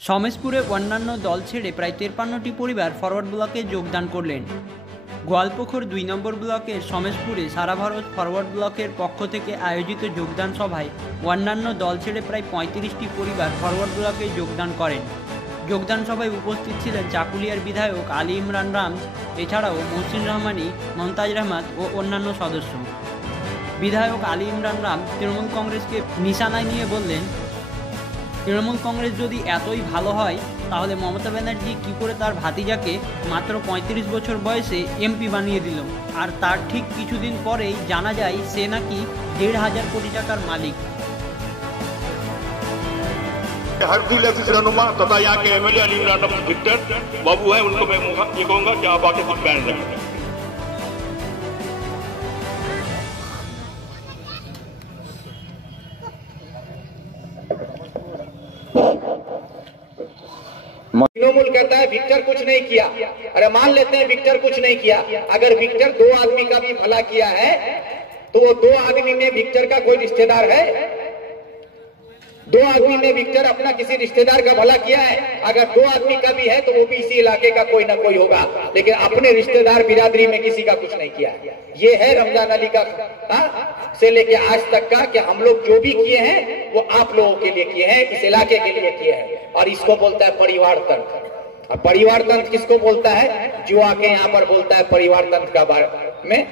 সমেশপুরে অন্যান্য দল ছেড়ে প্রায় 53টি পরিবার ফরওয়ার্ড ব্লকে যোগদান করলেন। গোয়ালপুকুর 2 নম্বর ব্লকের সমেশপুরে সারা ভারত ফরওয়ার্ড ব্লকের পক্ষ থেকে আয়োজিত যোগদান সভায় অন্যান্য দল ছেড়ে প্রায় 35টি পরিবার ফরওয়ার্ড ব্লকে যোগদান করেন। যোগদান সভায় উপস্থিত ছিলেন চাকুলিয়ার বিধায়ক আলী ইমরান রামজ, এছাড়াও মহসিন রহমানী, মমতাজ রহমান ও অন্যান্য সদস্য। বিধায়ক আলী ইমরান রাম তৃণমূল কংগ্রেসকে নিশানায় নিয়ে বললেন, তৃণমূল কংগ্রেস যদি এতই ভালো হয় তাহলে মমতা ব্যানার্জি কী করে তার ভাতিজাকে মাত্র 35 বছর বয়সে এমপি বানিয়ে দিল, আর তার ঠিক কিছুদিন পরেই জানা যায় সে নাকি 1,500 কোটি টাকার মালিক। हर जिले से रहनुमा तथा यहाँ के एमएलए अली इमरान विक्टर बाबू है, उनको मैं ये कहूँगा कि आप आके कुछ बयान रखें। तृणमूल कहता है विक्टर कुछ नहीं किया। अरे मान लेते हैं विक्टर कुछ नहीं किया, अगर विक्टर 2 आदमी का भी भला किया है तो वो 2 आदमी में विक्टर का कोई रिश्तेदार है? 2 आदमी में विक्टर अपना किसी रिश्तेदार का भला किया है? अगर 2 आदमी का भी है तो वो भी इसी इलाके का कोई ना कोई होगा, लेकिन अपने रिश्तेदार बिरादरी में किसी का कुछ नहीं किया। ये है रमजान अली का से लेके आज तक का कि हम लोग जो भी किए हैं वो आप लोगों के लिए किए हैं, इस इलाके के लिए किए हैं। और इसको बोलता है परिवार तंत्र। अब परिवार तंत्र किसको बोलता है? जो आके यहाँ पर बोलता है परिवार तंत्र का बारे में।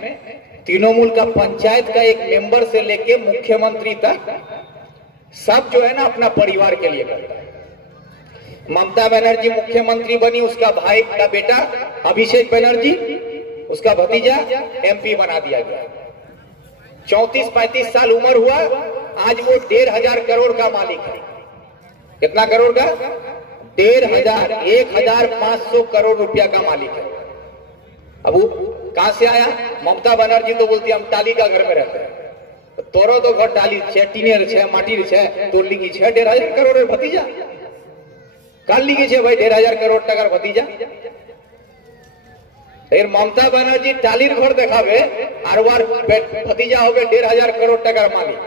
तृणमूल का पंचायत का एक मेंबर से लेके मुख्यमंत्री तक सब जो है ना अपना परिवार के लिए करता है। ममता बनर्जी मुख्यमंत्री बनी, उसका भाई का बेटा अभिषेक बनर्जी, उसका भतीजा एमपी बना दिया गया। 34-35 साल उम्र हुआ, आज वो 1,500 करोड़ का मालिक है। कितना करोड़ का? 1,500 करोड़ रुपया का मालिक है। अब वो कहां से आया? ममता बनर्जी तो बोलती है हम टाली का घर में रहते हैं, तोरो तो घर टाली छे, टीनेर छे, माटीर छे, तोड़ लीगी छे 1,500 करोड़ भतीजा काल लीगी छे भाई 1,500 करोड़ टकार भतीजा। फिर ममता बनर्जी टालीर घर देखावे और वार भतीजा हो गए 1,500 करोड़ टकार मालिक।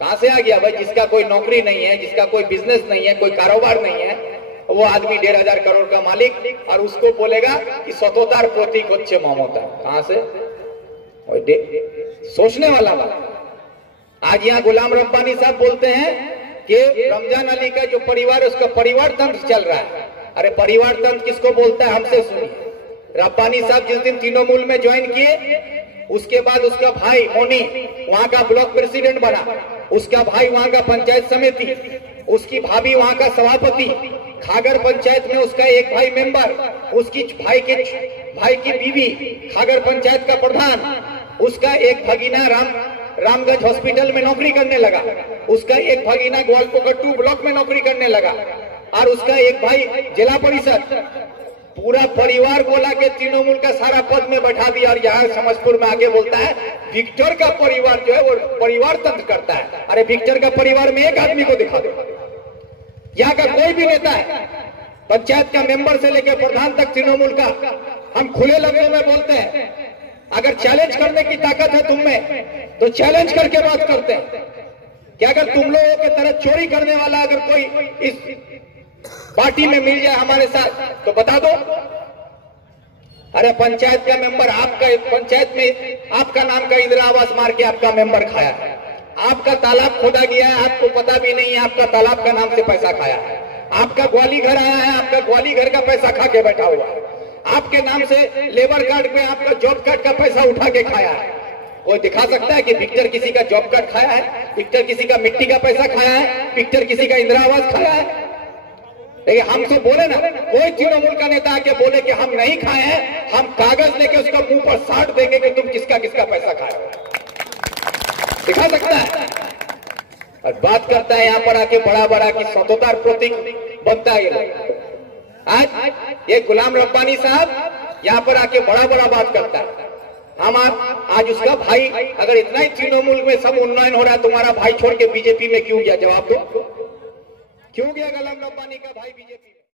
कहां से आ गया भाई? जिसका कोई नौकरी नहीं है, जिसका कोई बिजनेस नहीं है, कोई कारोबार नहीं है, वो आदमी 1,500 करोड़ का मालिक, और उसको बोलेगा कि सतोतार प्रतीक होच्छे ममता। कहां से? सोचने वाला बात। आज यहाँ गुलाम रब्बानी साहब बोलते हैं कि रमजान अली का जो परिवार है उसका परिवार तंत्र चल रहा है। अरे परिवार तंत्र किसको बोलता है? हमसे सुनिए। रब्बानी साहब जिस दिन तृणमूल में ज्वाइन किए, उसके बाद उसका भाई मोनी वहां का ब्लॉक प्रेसिडेंट बना, उसका भाई वहां का पंचायत समिति, उसकी भाभी वहां का सभापति, खागर पंचायत में उसका एक भाई मेंबर, उसकी भाई की बीवी खागर पंचायत का प्रधान, उसका एक भगीना रामगंज हॉस्पिटल में नौकरी करने लगा, उसका एक भगीना ग्वालपुकुर 2 ब्लॉक में नौकरी करने लगा, और उसका एक भाई जिला परिषद। पूरा परिवार बोला कि तृणमूल का सारा पद में बैठा दिया, और यहाँ समस्तीपुर में आगे बोलता है विक्टर का परिवार जो है वो परिवार तंत्र करता है। अरे विक्टर का परिवार में एक आदमी को दिखा दो। यहाँ का कोई भी नेता है, पंचायत का मेंबर से लेकर प्रधान तक तृणमूल का, हम खुले लफ्जों में बोलते हैं अगर चैलेंज करने की ताकत है तुम में तो चैलेंज करके बात करते हैं कि अगर तुम लोगों के तरह चोरी करने वाला अगर कोई इस पार्टी में मिल जाए हमारे साथ तो बता दो। अरे पंचायत का मेंबर, आपका पंचायत में आपका नाम का इंदिरा आवास मार के आपका मेंबर खाया है, आपका तालाब खोदा गया है, आपको पता भी नहीं है, आपका तालाब का नाम से पैसा खाया है, आपका ग्वाली घर आया है, आपका ग्वाली घर का पैसा खा के बैठा हुआ है, आपके नाम से लेबर कार्ड में आपका जॉब कार्ड का पैसा उठा के खाया है। कोई दिखा सकता है कि विक्टर किसी का जॉब कार्ड खाया है, विक्टर किसी का मिट्टी का पैसा खाया है, विक्टर किसी का इंदिरा आवास खाया है? लेकिन हम तो बोले ना, कोई तृणमूल का नेता आके बोले कि हम नहीं खाए हैं, हम कागज लेके उसका मुंह पर साट देंगे कि तुम किसका किसका पैसा खाए। दिखा सकता है और बात करता है यहाँ पर आके बड़ा बड़ा कि सतोतार प्रतीक बनता है ये लोग। आज ये गुलाम रब्बानी साहब यहाँ पर आके बड़ा बड़ा बात करता है। हम आज उसका भाई, अगर इतना ही तृणमूल में सब उन्नयन हो रहा है, तुम्हारा भाई छोड़ के बीजेपी में क्यों गया? जवाब दो, क्यों गया गुलाम रब्बानी का भाई बीजेपी में?